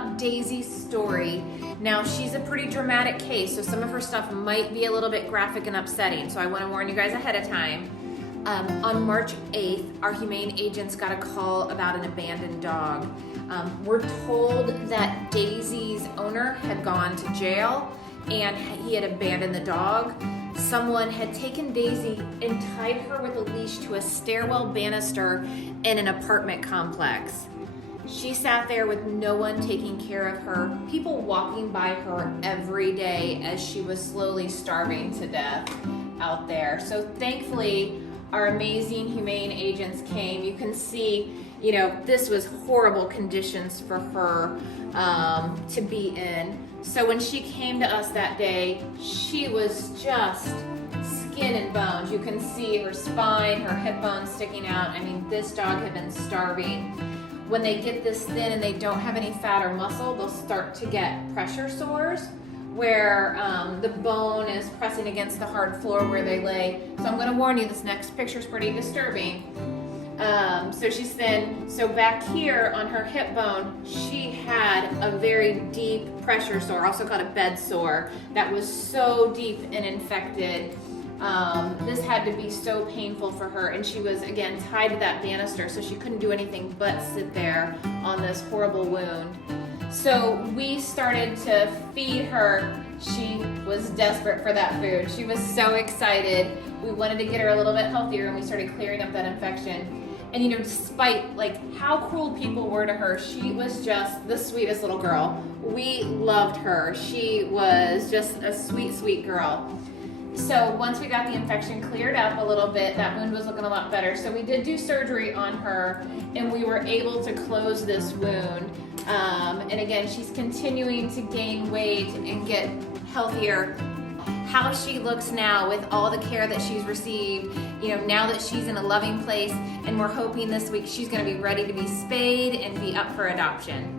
about Daisy's story. Now, she's a pretty dramatic case, so some of her stuff might be a little bit graphic and upsetting, so I want to warn you guys ahead of time. On March 8th, our humane agents got a call about an abandoned dog. We're told that Daisy's owner had gone to jail and he had abandoned the dog. Someone had taken Daisy and tied her with a leash to a stairwell banister in an apartment complex. She sat there with no one taking care of her, people walking by her every day as she was slowly starving to death out there. So thankfully, our amazing humane agents came. You can see, you know, this was horrible conditions for her to be in. So when she came to us that day, she was just skin and bones. You can see her spine, her hip bones sticking out. I mean, this dog had been starving. When they get this thin and they don't have any fat or muscle, they'll start to get pressure sores where the bone is pressing against the hard floor where they lay. So I'm gonna warn you, this next picture is pretty disturbing. So she's thin. So back here on her hip bone, she had a very deep pressure sore, also called a bed sore, that was so deep and infected. This had to be so painful for her, and she was, again, tied to that banister, so she couldn't do anything but sit there on this horrible wound. So we started to feed her. She was desperate for that food. She was so excited. We wanted to get her a little bit healthier, and we started clearing up that infection. And you know, despite like how cruel people were to her, she was just the sweetest little girl. We loved her. She was just a sweet, sweet girl. So once we got the infection cleared up a little bit, that wound was looking a lot better. So we did do surgery on her, and we were able to close this wound. And again, she's continuing to gain weight and get healthier. How she looks now with all the care that she's received, you know, now that she's in a loving place, and we're hoping this week she's going to be ready to be spayed and be up for adoption.